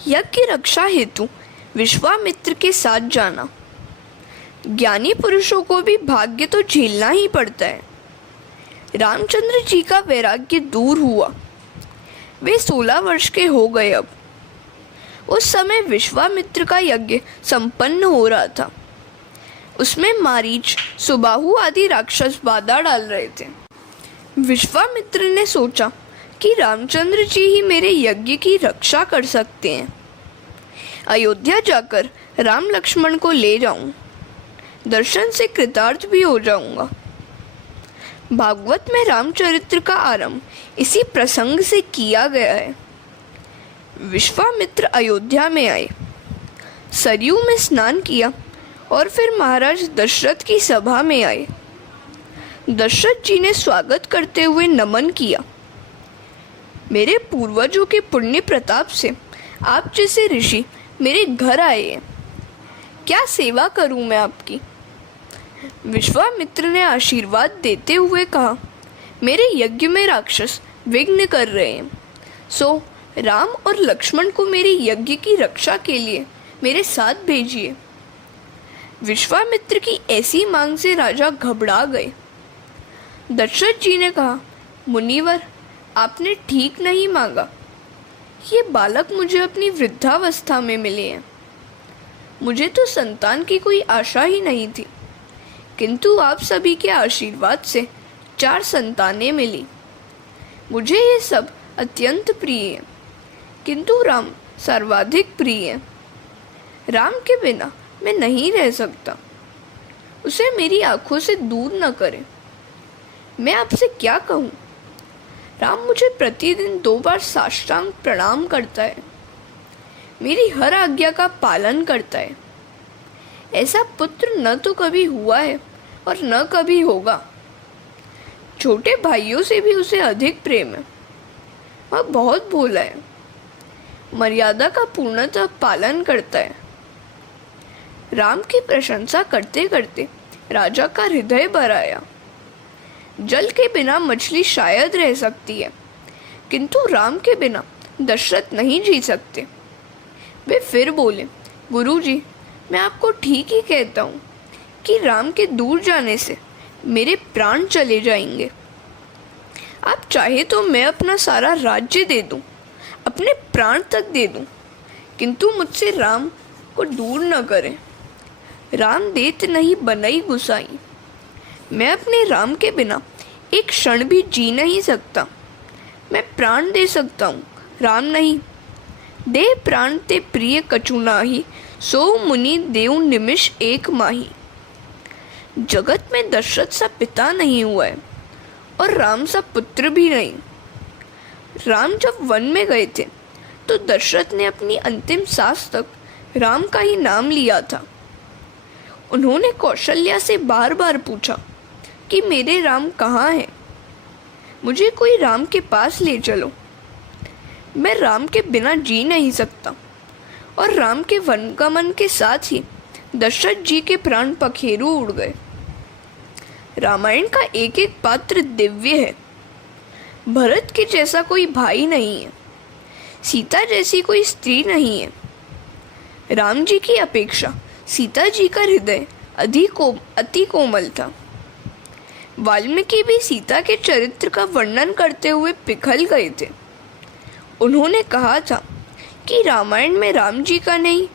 यज्ञ की रक्षा हेतु विश्वामित्र के साथ जाना। ज्ञानी पुरुषों को भी भाग्य तो झेलना ही पड़ता है। रामचंद्र जी का वैराग्य दूर हुआ। वे 16 वर्ष के हो गए। अब उस समय विश्वामित्र का यज्ञ संपन्न हो रहा था। उसमें मारीच, सुबाहु आदि राक्षस बाधा डाल रहे थे। विश्वामित्र ने सोचा कि रामचंद्र जी ही मेरे यज्ञ की रक्षा कर सकते हैं। अयोध्या जाकर राम लक्ष्मण को ले जाऊं, दर्शन से कृतार्थ भी हो जाऊंगा। भागवत में रामचरित्र का आरंभ इसी प्रसंग से किया गया है। विश्वामित्र अयोध्या में आए, सरयू में स्नान किया और फिर महाराज दशरथ की सभा में आए। दशरथ जी ने स्वागत करते हुए नमन किया। मेरे पूर्वजों के पुण्य प्रताप से आप जैसे ऋषि मेरे घर आए हैं। क्या सेवा करूं मैं आपकी? विश्वामित्र ने आशीर्वाद देते हुए कहा, मेरे यज्ञ में राक्षस विघ्न कर रहे हैं, सो राम और लक्ष्मण को मेरे यज्ञ की रक्षा के लिए मेरे साथ भेजिए। विश्वामित्र की ऐसी मांग से राजा घबरा गए। दशरथ जी ने कहा, मुनिवर, आपने ठीक नहीं मांगा। ये बालक मुझे अपनी वृद्धावस्था में मिले हैं। मुझे तो संतान की कोई आशा ही नहीं थी, किंतु आप सभी के आशीर्वाद से 4 संतानें मिली। मुझे ये सब अत्यंत प्रिय है, किंतु राम सर्वाधिक प्रिय है। राम के बिना मैं नहीं रह सकता। उसे मेरी आंखों से दूर न करें। मैं आपसे क्या कहूँ? राम मुझे प्रतिदिन 2 बार साष्टांग प्रणाम करता है, मेरी हर आज्ञा का पालन करता है। ऐसा पुत्र न तो कभी हुआ है और न कभी होगा। छोटे भाइयों से भी उसे अधिक प्रेम है। वह बहुत भोला है, मर्यादा का पूर्णतः पालन करता है। राम की प्रशंसा करते करते राजा का हृदय भर आया। जल के बिना मछली शायद रह सकती है, किंतु राम के बिना दशरथ नहीं जी सकते। वे फिर बोले, गुरुजी, मैं आपको ठीक ही कहता हूँ कि राम के दूर जाने से मेरे प्राण चले जाएंगे। आप चाहे तो मैं अपना सारा राज्य दे दूँ, अपने प्राण तक दे दूँ, किंतु मुझसे राम को दूर न करें। राम देत नहीं बनई गुसाई। मैं अपने राम के बिना एक क्षण भी जी नहीं सकता। मैं प्राण दे सकता हूँ, राम नहीं। दे प्राण ते प्रिय कछु नाही, सो मुनि देव निमिष एक माही। जगत में दशरथ सा पिता नहीं हुआ है और राम सा पुत्र भी नहीं। राम जब वन में गए थे तो दशरथ ने अपनी अंतिम सांस तक राम का ही नाम लिया था। उन्होंने कौशल्या से बार बार पूछा कि मेरे राम कहाँ हैं? मुझे कोई राम के पास ले चलो। मैं राम के बिना जी नहीं सकता। और राम के वनगमन के साथ ही दशरथ जी के प्राण पखेरु उड़ गए। रामायण का एक एक पात्र दिव्य है। भरत के जैसा कोई भाई नहीं है, सीता जैसी कोई स्त्री नहीं है। राम जी की अपेक्षा सीता जी का हृदय अति कोमल था। वाल्मीकि भी सीता के चरित्र का वर्णन करते हुए पिघल गए थे। उन्होंने कहा था कि रामायण में राम जी का नहीं,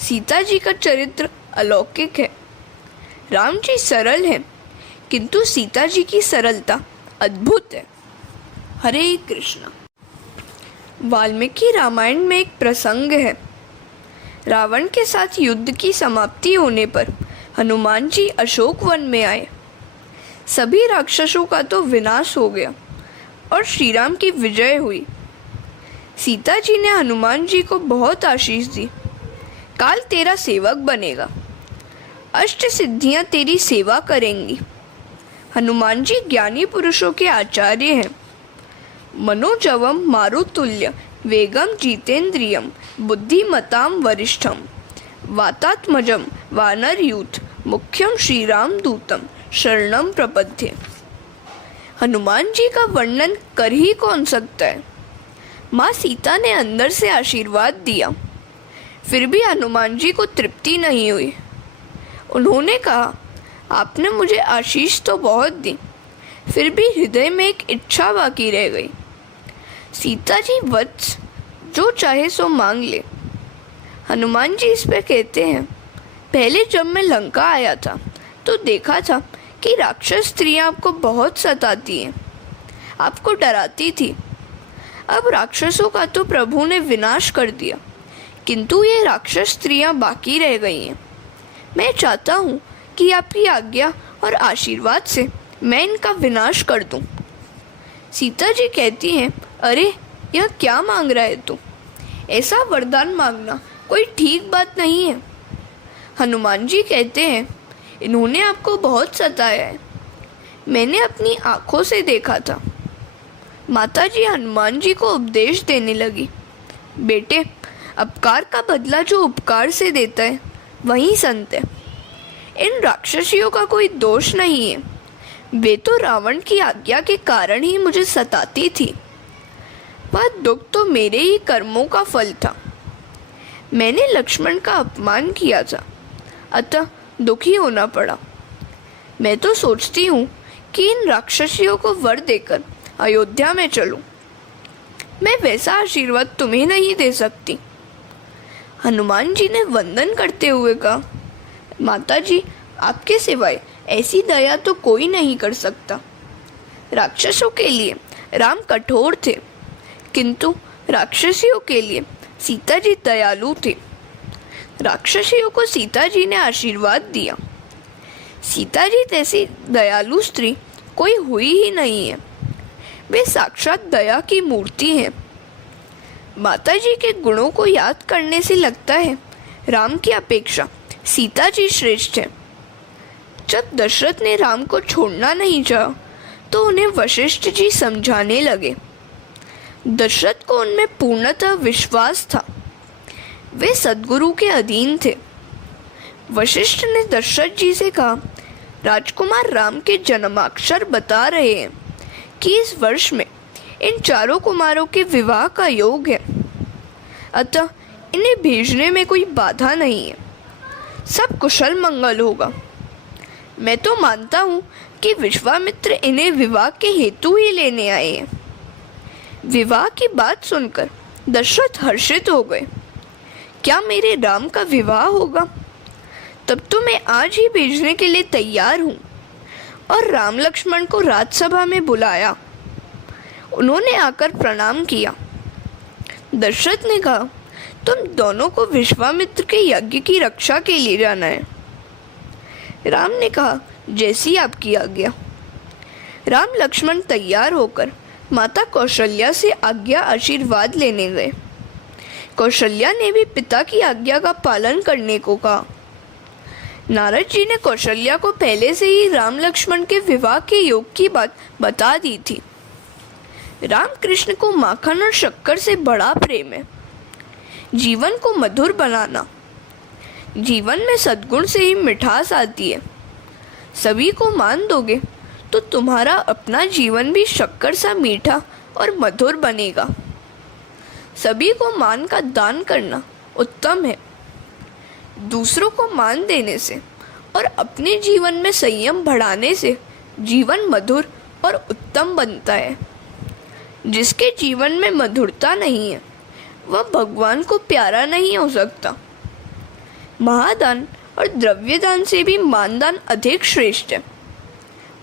सीता जी का चरित्र अलौकिक है। राम जी सरल हैं, किंतु सीता जी की सरलता अद्भुत है। हरे कृष्णा। वाल्मीकि रामायण में एक प्रसंग है। रावण के साथ युद्ध की समाप्ति होने पर हनुमान जी अशोक वन में आए। सभी राक्षसों का तो विनाश हो गया और श्री राम की विजय हुई। सीता जी ने हनुमान जी को बहुत आशीष दी। काल तेरा सेवक बनेगा, अष्ट सिद्धियां तेरी सेवा करेंगी। हनुमान जी ज्ञानी पुरुषों के आचार्य हैं। मनोजवम मारुतुल्य वेगम जितेंद्रियम बुद्धिमताम वरिष्ठम वातात्मजम वानरयूथ मुख्यम श्रीराम दूतम शरणम प्रपद्ये। हनुमान जी का वर्णन कर ही कौन सकता है। माँ सीता ने अंदर से आशीर्वाद दिया। फिर भी हनुमान जी को तृप्ति नहीं हुई। उन्होंने कहा, आपने मुझे आशीष तो बहुत दी, फिर भी हृदय में एक इच्छा बाकी रह गई। सीता जी वत्स, जो चाहे सो मांग ले। हनुमान जी इस पे कहते हैं, पहले जब मैं लंका आया था तो देखा था कि राक्षस स्त्रियां आपको बहुत सताती हैं, आपको डराती थी। अब राक्षसों का तो प्रभु ने विनाश कर दिया, किंतु ये राक्षस स्त्रियां बाकी रह गई हैं। मैं चाहता हूँ कि आपकी आज्ञा और आशीर्वाद से मैं इनका विनाश कर दूँ। सीता जी कहती हैं, अरे यह क्या मांग रहा है तू? ऐसा वरदान मांगना कोई ठीक बात नहीं है। हनुमान जी कहते हैं, इन्होंने आपको बहुत सताया है, मैंने अपनी आँखों से देखा था। माता जी हनुमान जी को उपदेश देने लगी, बेटे, अपकार का बदला जो उपकार से देता है वही संत है। इन राक्षसियों का कोई दोष नहीं है, वे तो रावण की आज्ञा के कारण ही मुझे सताती थी। वह दुख तो मेरे ही कर्मों का फल था। मैंने लक्ष्मण का अपमान किया था, अतः दुखी होना पड़ा। मैं तो सोचती हूँ कि इन राक्षसियों को वर देकर अयोध्या में चलूं। मैं वैसा आशीर्वाद तुम्हें नहीं दे सकती। हनुमान जी ने वंदन करते हुए कहा, माता जी, आपके सिवाय ऐसी दया तो कोई नहीं कर सकता। राक्षसों के लिए राम कठोर थे, किंतु राक्षसियों के लिए सीता जी दयालु थे। राक्षसियों को सीता जी ने आशीर्वाद दिया। सीता जी जैसी दयालु स्त्री कोई हुई ही नहीं है, वे साक्षात दया की मूर्ति हैं। माता जी के गुणों को याद करने से लगता है राम की अपेक्षा सीता जी श्रेष्ठ है। जब दशरथ ने राम को छोड़ना नहीं चाहा तो उन्हें वशिष्ठ जी समझाने लगे। दशरथ को उनमें पूर्णतः विश्वास था, वे सद्गुरु के अधीन थे। वशिष्ठ ने दशरथ जी से कहा, राजकुमार राम के जन्माक्षर बता रहे हैं कि इस वर्ष में इन चारों कुमारों के विवाह का योग है, अतः इन्हें भेजने में कोई बाधा नहीं है, सब कुशल मंगल होगा। मैं तो मानता हूँ कि विश्वामित्र इन्हें विवाह के हेतु ही लेने आए हैं। विवाह की बात सुनकर दशरथ हर्षित हो गए। क्या मेरे राम का विवाह होगा? तब तो मैं आज ही भेजने के लिए तैयार हूँ। और राम लक्ष्मण को राजसभा में बुलाया। उन्होंने आकर प्रणाम किया। दशरथ ने कहा, तुम दोनों को विश्वामित्र के यज्ञ की रक्षा के लिए जाना है। राम ने कहा, जैसी आपकी आज्ञा। राम लक्ष्मण तैयार होकर माता कौशल्या से आज्ञा आशीर्वाद लेने गए। कौशल्या ने भी पिता की आज्ञा का पालन करने को कहा। नारद जी ने कौशल्या को पहले से ही राम लक्ष्मण के विवाह के योग की बात बता दी थी। राम कृष्ण को माखन और शक्कर से बड़ा प्रेम है। जीवन को मधुर बनाना, जीवन में सद्गुण से ही मिठास आती है। सभी को मान दोगे तो तुम्हारा अपना जीवन भी शक्कर सा मीठा और मधुर बनेगा। सभी को मान का दान करना उत्तम है। दूसरों को मान देने से और अपने जीवन में संयम बढ़ाने से जीवन मधुर और उत्तम बनता है। जिसके जीवन में मधुरता नहीं है वह भगवान को प्यारा नहीं हो सकता। महादान और द्रव्यदान से भी मानदान अधिक श्रेष्ठ है।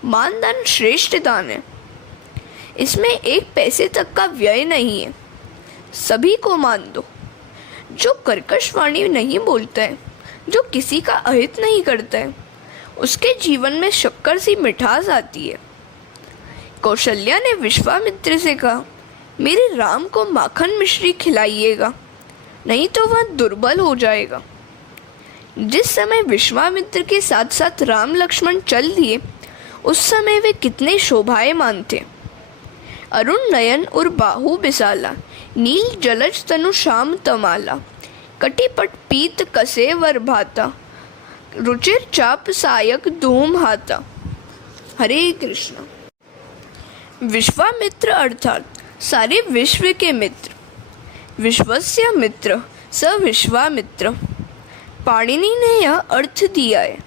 मानदान श्रेष्ठ दान है, इसमें एक पैसे तक का व्यय नहीं है। सभी को मान दो। जो कर्कश वाणी नहीं बोलता है, जो किसी का अहित नहीं करता है, उसके जीवन में शक्कर सी मिठास आती है। कौशल्या ने विश्वामित्र से कहा, मेरे राम को माखन मिश्री खिलाइएगा, नहीं तो वह दुर्बल हो जाएगा। जिस समय विश्वामित्र के साथ साथ राम लक्ष्मण चल दिए, उस समय वे कितने शोभायमान थे। अरुण नयन और बाहु बिसाला, नील जलज तनु श्याम तमाला, कटिपट पीत कसे वर भाता, रुचिर चाप सायक धूम हाथा। हरे कृष्ण। विश्वामित्र अर्थात सारे विश्व के मित्र। विश्वस्य मित्र स विश्वामित्र। पाणिनि ने यह अर्थ दिया है।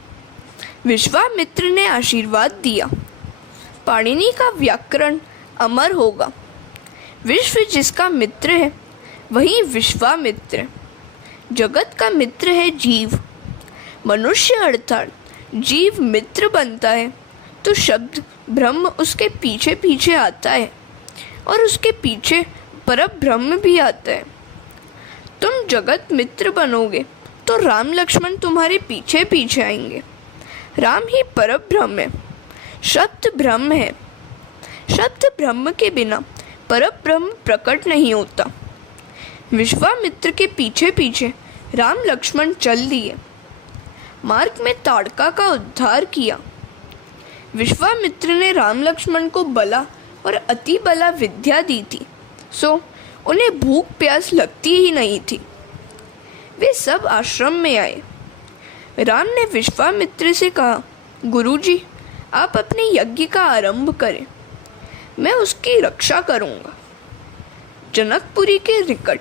विश्वामित्र ने आशीर्वाद दिया। पाणिनि का व्याकरण अमर होगा। विश्व जिसका मित्र है वही विश्वामित्र। जगत का मित्र है जीव। मनुष्य अर्थात जीव मित्र बनता है तो शब्द ब्रह्म उसके पीछे पीछे आता है और उसके पीछे परब्रह्म भी आता है। तुम जगत मित्र बनोगे तो राम लक्ष्मण तुम्हारे पीछे पीछे आएंगे। राम ही परब्रह्म है, शब्द ब्रह्म है। शब्द ब्रह्म के बिना परब्रह्म प्रकट नहीं होता। विश्वामित्र के पीछे पीछे राम लक्ष्मण चल दिए। मार्ग में ताड़का का उद्धार किया। विश्वामित्र ने राम लक्ष्मण को बला और अति बला विद्या दी थी, सो उन्हें भूख प्यास लगती ही नहीं थी। वे सब आश्रम में आए। राम ने विश्वामित्र से कहा, गुरुजी, आप अपने यज्ञ का आरंभ करें, मैं उसकी रक्षा करूंगा। जनकपुरी के निकट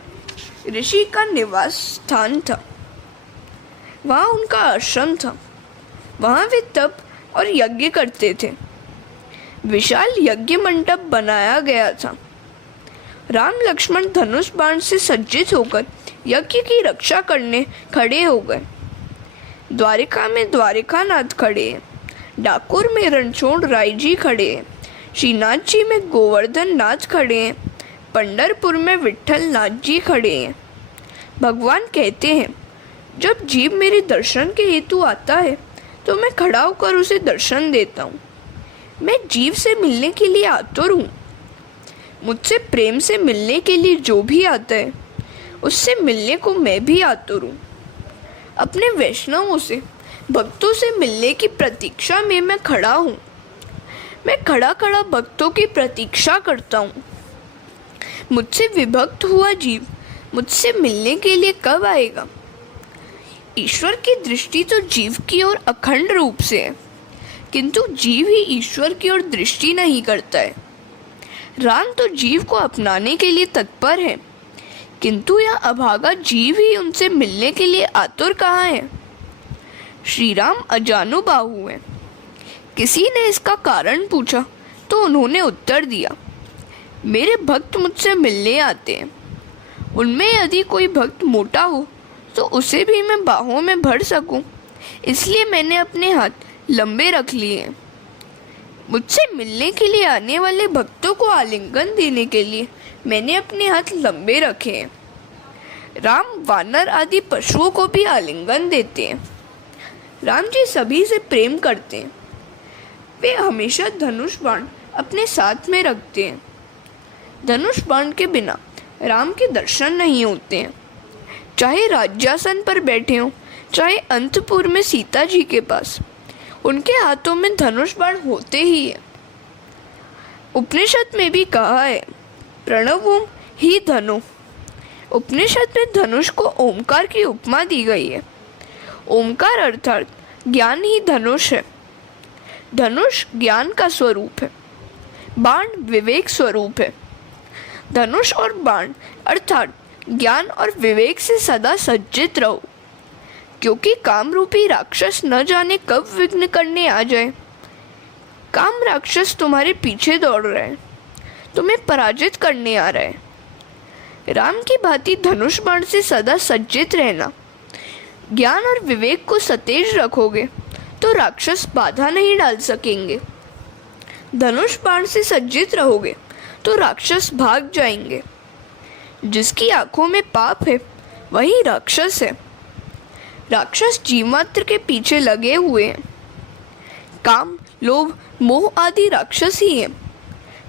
ऋषि का निवास स्थान था। वहाँ उनका आश्रम था। वहाँ वे तप और यज्ञ करते थे। विशाल यज्ञ मंडप बनाया गया था। राम लक्ष्मण धनुष बाण से सज्जित होकर यज्ञ की रक्षा करने खड़े हो गए। द्वारिका में द्वारिकानाथ खड़े हैं। डाकोर में रणछोड़ राय जी खड़े हैं। श्रीनाथ जी में गोवर्धन नाथ खड़े हैं। पंढरपुर में विट्ठल नाथ जी खड़े हैं। भगवान कहते हैं, जब जीव मेरे दर्शन के हेतु आता है तो मैं खड़ा होकर उसे दर्शन देता हूँ। मैं जीव से मिलने के लिए आतुर हूँ। मुझसे प्रेम से मिलने के लिए जो भी आता है उससे मिलने को मैं भी आतुर हूँ। अपने वैष्णवों से, भक्तों से मिलने की प्रतीक्षा में मैं खड़ा हूँ। मैं खड़ा खड़ा भक्तों की प्रतीक्षा करता हूँ। मुझसे विभक्त हुआ जीव मुझसे मिलने के लिए कब आएगा? ईश्वर की दृष्टि तो जीव की ओर अखंड रूप से है, किंतु जीव ही ईश्वर की ओर दृष्टि नहीं करता है। राम तो जीव को अपनाने के लिए तत्पर है, किंतु यह अभागा जीव ही उनसे मिलने के लिए आतुर कहाँ है? श्री राम अजानुबाहु हैं। किसी ने इसका कारण पूछा तो उन्होंने उत्तर दिया, मेरे भक्त मुझसे मिलने आते हैं। उनमें यदि कोई भक्त मोटा हो तो उसे भी मैं बाहों में भर सकूं, इसलिए मैंने अपने हाथ लंबे रख लिए हैं। मुझसे मिलने के लिए आने वाले भक्तों को आलिंगन देने के लिए मैंने अपने हाथ लंबे रखे हैं। राम वानर आदि पशुओं को भी आलिंगन देते हैं। राम जी सभी से प्रेम करते हैं। वे हमेशा धनुष बाण अपने साथ में रखते हैं। धनुष बाण के बिना राम के दर्शन नहीं होते हैं। चाहे राज्यासन पर बैठे हों, चाहे अंतपुर में सीता जी के पास, उनके हाथों में धनुष बाण होते ही है। उपनिषद में भी कहा है, प्रणवोम ही धनु। उपनिषद में धनुष को ओमकार की उपमा दी गई है। ओमकार अर्थात ज्ञान ही धनुष है। धनुष ज्ञान का स्वरूप है। बाण विवेक स्वरूप है। धनुष और बाण अर्थात ज्ञान और विवेक से सदा सज्जित रहो, क्योंकि काम रूपी राक्षस न जाने कब विघ्न करने आ जाए। काम राक्षस तुम्हारे पीछे दौड़ रहा है, तुम्हें पराजित करने आ रहा है। राम की भांति धनुष बाण से सदा सज्जित रहना। ज्ञान और विवेक को सतेज रखोगे तो राक्षस बाधा नहीं डाल सकेंगे। धनुष बाण से सज्जित रहोगे तो राक्षस भाग जाएंगे। जिसकी आंखों में पाप है वही राक्षस है। राक्षस जीव मात्र के पीछे लगे हुए हैं। काम, लोभ, मोह आदि राक्षस ही हैं,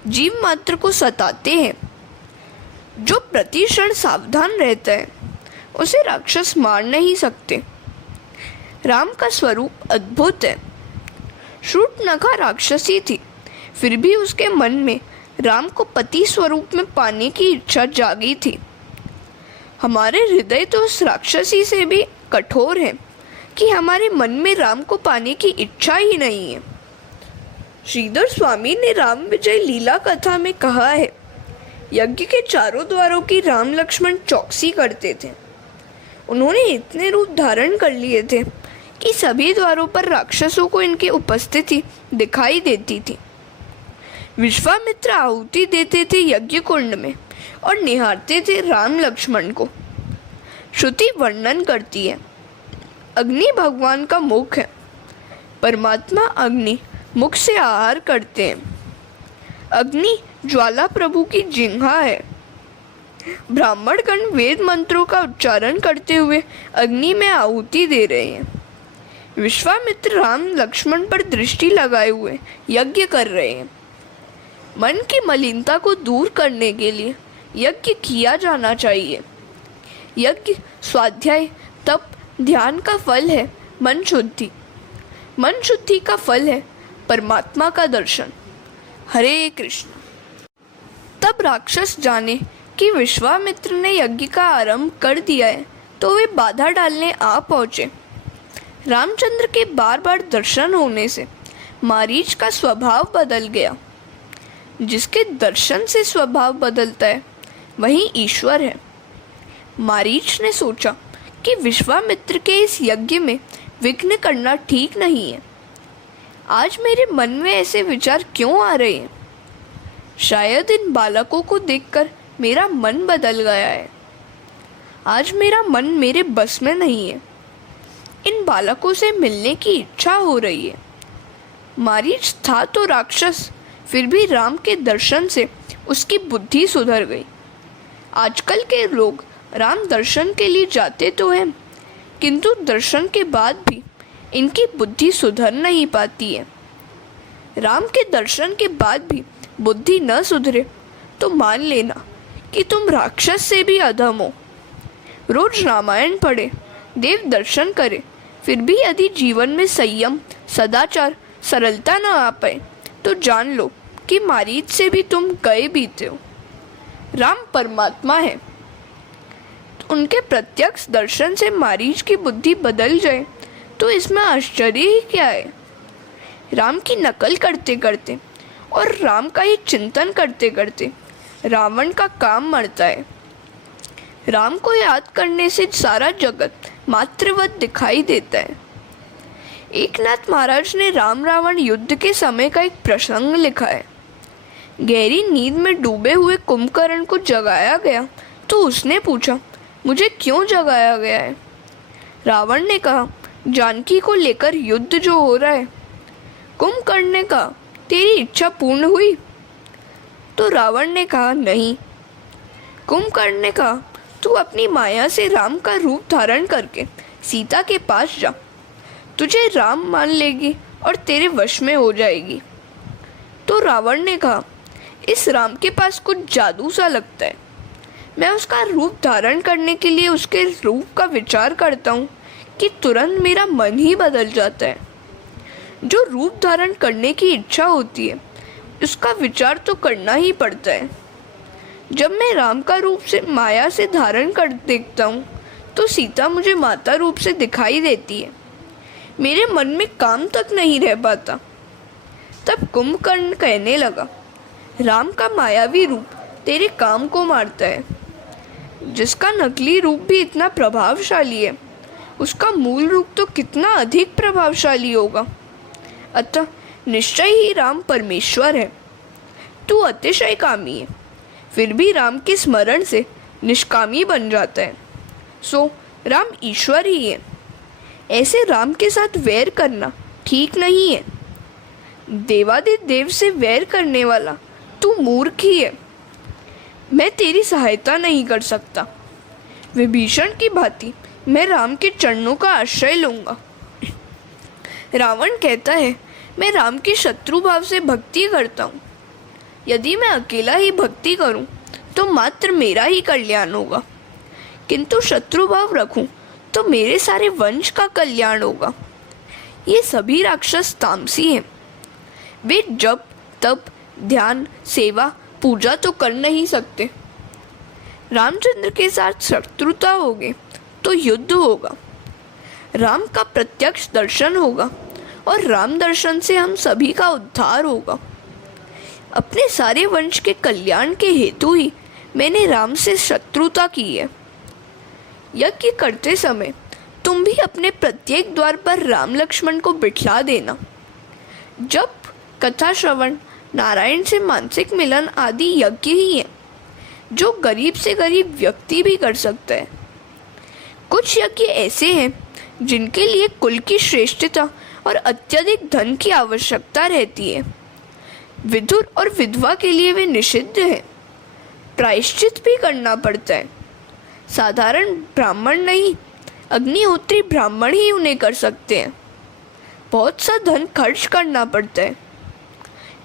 जीव मात्र को सताते हैं। जो प्रति क्षण सावधान रहता है उसे राक्षस मार नहीं सकते। राम का स्वरूप अद्भुत है। शूर्पणखा राक्षसी थी, फिर भी उसके मन में राम को पति स्वरूप में पाने की इच्छा जागी थी। हमारे हृदय तो उस राक्षसी से भी कठोर है कि हमारे मन में राम को पाने की इच्छा ही नहीं है। श्रीधर स्वामी ने राम विजय लीला कथा में कहा है, यज्ञ के चारों द्वारों की राम लक्ष्मण चौकसी करते थे। उन्होंने इतने रूप धारण कर लिए थे कि सभी द्वारों पर राक्षसों को इनकी उपस्थिति दिखाई देती थी। विश्वामित्र आहुति देते थे यज्ञ कुंड में और निहारते थे राम लक्ष्मण को। श्रुति वर्णन करती है, अग्नि भगवान का मुख है। परमात्मा अग्नि मुख से आहार करते हैं। अग्नि ज्वाला प्रभु की जिह्वा है। ब्राह्मणगण वेद मंत्रों का उच्चारण करते हुए अग्नि में आहुति दे रहे हैं। विश्वामित्र राम लक्ष्मण पर दृष्टि लगाए हुए यज्ञ कर रहे हैं। मन की मलिनता को दूर करने के लिए यज्ञ किया जाना चाहिए। यज्ञ, स्वाध्याय, तप, ध्यान का फल है मन शुद्धि। मन शुद्धि का फल है परमात्मा का दर्शन। हरे कृष्ण। तब राक्षस जाने कि विश्वामित्र ने यज्ञ का आरंभ कर दिया है, तो वे बाधा डालने आ पहुँचे। रामचंद्र के बार बार दर्शन होने से मारीच का स्वभाव बदल गया। जिसके दर्शन से स्वभाव बदलता है वही ईश्वर है। मारीच ने सोचा कि विश्वामित्र के इस यज्ञ में विघ्न करना ठीक नहीं है। आज मेरे मन में ऐसे विचार क्यों आ रहे हैं? शायद इन बालकों को देखकर मेरा मन बदल गया है। आज मेरा मन मेरे बस में नहीं है। इन बालकों से मिलने की इच्छा हो रही है। मारीच था तो राक्षस, फिर भी राम के दर्शन से उसकी बुद्धि सुधर गई। आजकल के लोग राम दर्शन के लिए जाते तो हैं, किंतु दर्शन के बाद भी इनकी बुद्धि सुधर नहीं पाती है। राम के दर्शन के बाद भी बुद्धि न सुधरे तो मान लेना कि तुम राक्षस से भी अधम हो। रोज रामायण पढ़े, देव दर्शन करे, फिर भी यदि जीवन में संयम, सदाचार, सरलता न आ पाए तो जान लो कि मारीच से भी तुम गए बीते हो। राम परमात्मा है। उनके प्रत्यक्ष दर्शन से मारीच की बुद्धि बदल जाए तो इसमें आश्चर्य ही क्या है? राम की नकल करते करते और राम का ही चिंतन करते करते रावण का काम मरता है। राम को याद करने से सारा जगत मात्रवत दिखाई देता है। एकनाथ महाराज ने राम रावण युद्ध के समय का एक प्रसंग लिखा है। गहरी नींद में डूबे हुए कुंभकर्ण को जगाया गया तो उसने पूछा, मुझे क्यों जगाया गया है? रावण ने कहा, जानकी को लेकर युद्ध जो हो रहा है। कुंभकर्ण ने कहा, तेरी इच्छा पूर्ण हुई? तो रावण ने कहा, नहीं। कुंभकर्ण ने कहा, तू अपनी माया से राम का रूप धारण करके सीता के पास जा, तुझे राम मान लेगी और तेरे वश में हो जाएगी। तो रावण ने कहा, इस राम के पास कुछ जादू सा लगता है। मैं उसका रूप धारण करने के लिए उसके रूप का विचार करता हूँ कि तुरंत मेरा मन ही बदल जाता है। जो रूप धारण करने की इच्छा होती है उसका विचार तो करना ही पड़ता है। जब मैं राम का रूप से माया से धारण कर देखता हूँ तो सीता मुझे माता रूप से दिखाई देती है। मेरे मन में काम तक नहीं रह पाता। तब कुंभकर्ण कहने लगा, राम का मायावी रूप तेरे काम को मारता है। जिसका नकली रूप भी इतना प्रभावशाली है, उसका मूल रूप तो कितना अधिक प्रभावशाली होगा। अतः निश्चय ही राम परमेश्वर है। तू अतिशय कामी है, फिर भी राम के स्मरण से निष्कामी बन जाता है। सो राम ईश्वर ही है। ऐसे राम के साथ वैर करना ठीक नहीं है। देवादिदेव से वैर करने वाला तू मूर्ख ही है। मैं तेरी सहायता नहीं कर सकता। विभीषण की भांति मैं राम के चरणों का आश्रय लूँगा। रावण कहता है, मैं राम की शत्रु भाव से भक्ति करता हूँ। यदि मैं अकेला ही भक्ति करूँ तो मात्र मेरा ही कल्याण होगा, किंतु शत्रु भाव रखूँ तो मेरे सारे वंश का कल्याण होगा। ये सभी राक्षस तामसी हैं। वे जप, तप, ध्यान, सेवा, पूजा तो कर नहीं सकते। रामचंद्र के साथ शत्रुता होगी तो युद्ध होगा। राम का प्रत्यक्ष दर्शन होगा और राम दर्शन से हम सभी का उद्धार होगा। अपने सारे वंश के कल्याण के हेतु ही मैंने राम से शत्रुता की है। यज्ञ करते समय तुम भी अपने प्रत्येक द्वार पर राम लक्ष्मण को बिठला देना। जब कथा श्रवण, नारायण से मानसिक मिलन आदि यज्ञ ही है जो गरीब से गरीब व्यक्ति भी कर सकता है। कुछ यज्ञ ऐसे हैं जिनके लिए कुल की श्रेष्ठता और अत्यधिक धन की आवश्यकता रहती है। विधुर और विधवा के लिए वे निषिद्ध है, प्रायश्चित भी करना पड़ता है। साधारण ब्राह्मण नहीं, अग्निहोत्री ब्राह्मण ही उन्हें कर सकते हैं। बहुत सा धन खर्च करना पड़ता है।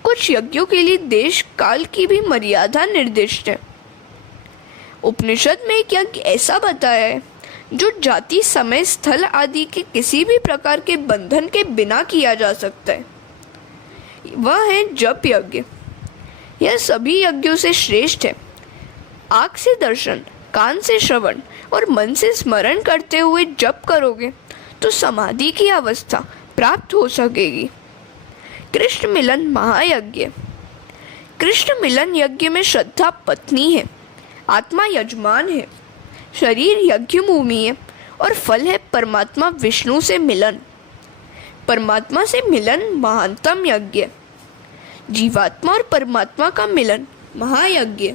कुछ यज्ञों के लिए देश काल की भी मर्यादा निर्दिष्ट है। उपनिषद में एक यज्ञ ऐसा बताया है जो जाति, समय, स्थल आदि के किसी भी प्रकार के बंधन के बिना किया जा सकता है। वह है जप यज्ञ। यह सभी यज्ञों से श्रेष्ठ है। आँख से दर्शन, कान से श्रवण और मन से स्मरण करते हुए जप करोगे तो समाधि की अवस्था प्राप्त हो सकेगी। कृष्ण मिलन महायज्ञ। कृष्ण मिलन यज्ञ में श्रद्धा पत्नी है, आत्मा यजमान है, शरीर यज्ञ भूमि है और फल है परमात्मा विष्णु से मिलन। परमात्मा से मिलन महानतम यज्ञ। जीवात्मा और परमात्मा का मिलन महायज्ञ।